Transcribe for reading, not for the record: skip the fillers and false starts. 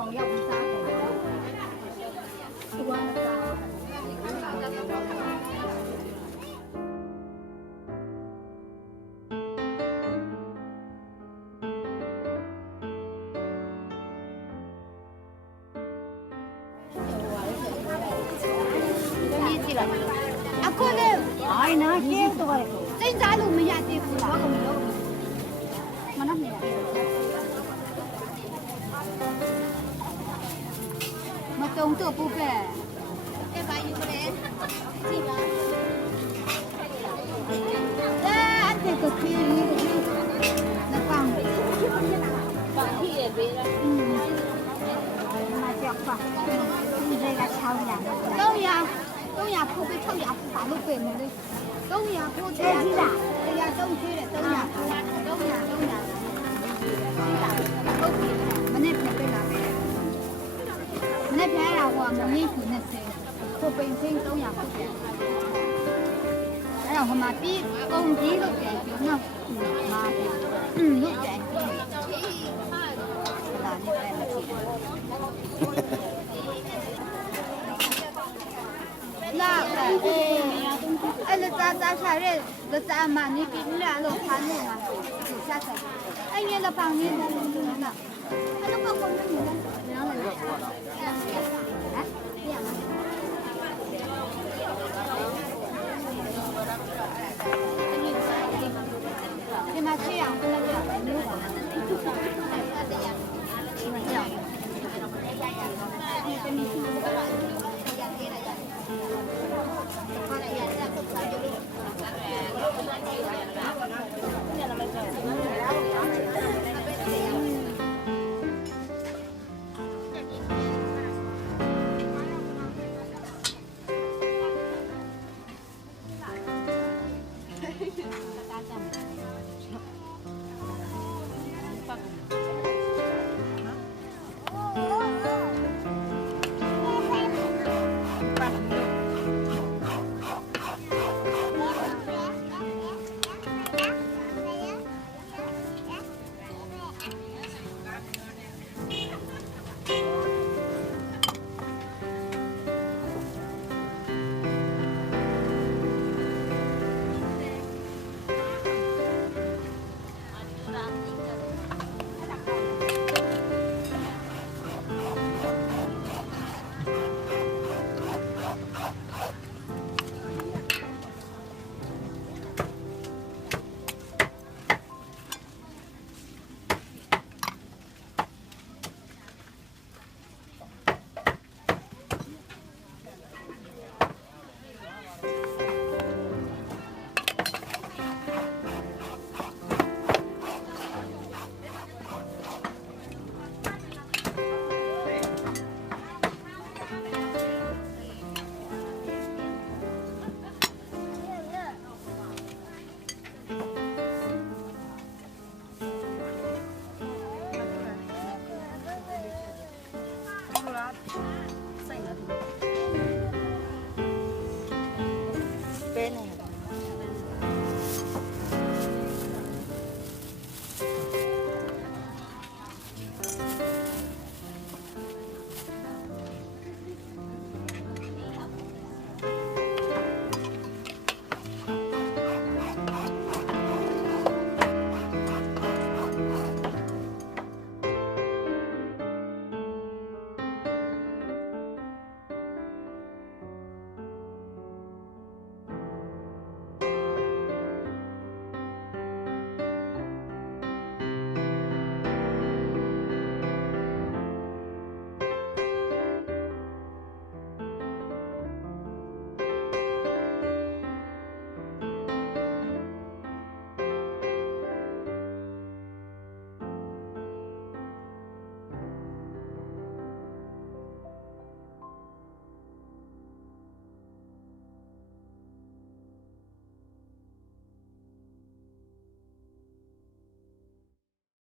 ကောင်ရောက်ပြီးစားတယ်ဒီကောင်ကအခုလေအိုင်နာကျေးတော့စိတ်စားလို့မရသေးဘူးလားမနက်နေမတုံတော့ပုပဲအဲ့ဘာယူလဲကြည့်ပါအဲ့ဒီကခီးနကောင်ပါခီးရဲ့ဘေးလားมาจากฝั่งนี่เลยละชาวอย่าง300ဖို့ပဲ600ပါလို့ပြင်မယ်လေ300ဖို့တရားကြီးလားတရားတုံးသေးတယ်300မနေ့ပြပြလာပဲမနေ့ပြရတော့မင်းခု20ဖို့ပင်ချင်း300ဖို့ပြန်အဲ့တော့ဟိုမှာပြီးပုံကြီးလို့ပြန်ပြောနော်မာလို့ပြန်လာနေတယ်လာအဲ့လေတာချရဲလတာမနီပြလာလို့ဖာနေလား下菜，哎呀，老板，你